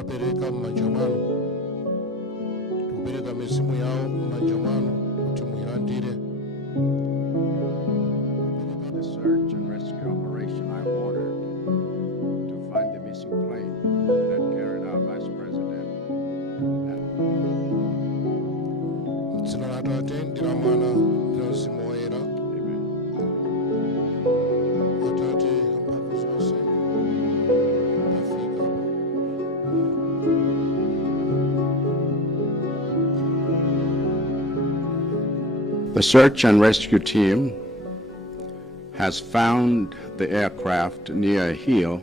tunawapereka m'manjamano, tupereka mizimu yao m'manjamano kuti muyilandire. The search and rescue operation I ordered to find the missing plane that carried our Vice President. M'dzina la Atate ndi la Mwana ndi la Mzimu Woyera. Amen. Atate amphamvu zonse afika. The search and rescue team has found the aircraft near a hill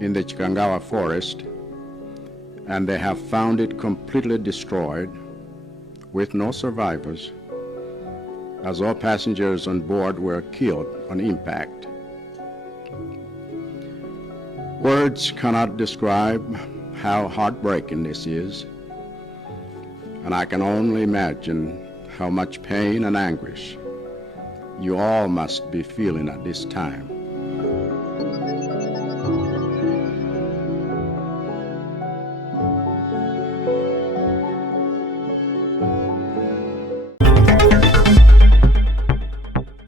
in the Chikangawa forest, and they have found it completely destroyed with no survivors, as all passengers on board were killed on impact. Words cannot describe how heartbreaking this is, and I can only imagine how much pain and anguish you all must be feeling at this time.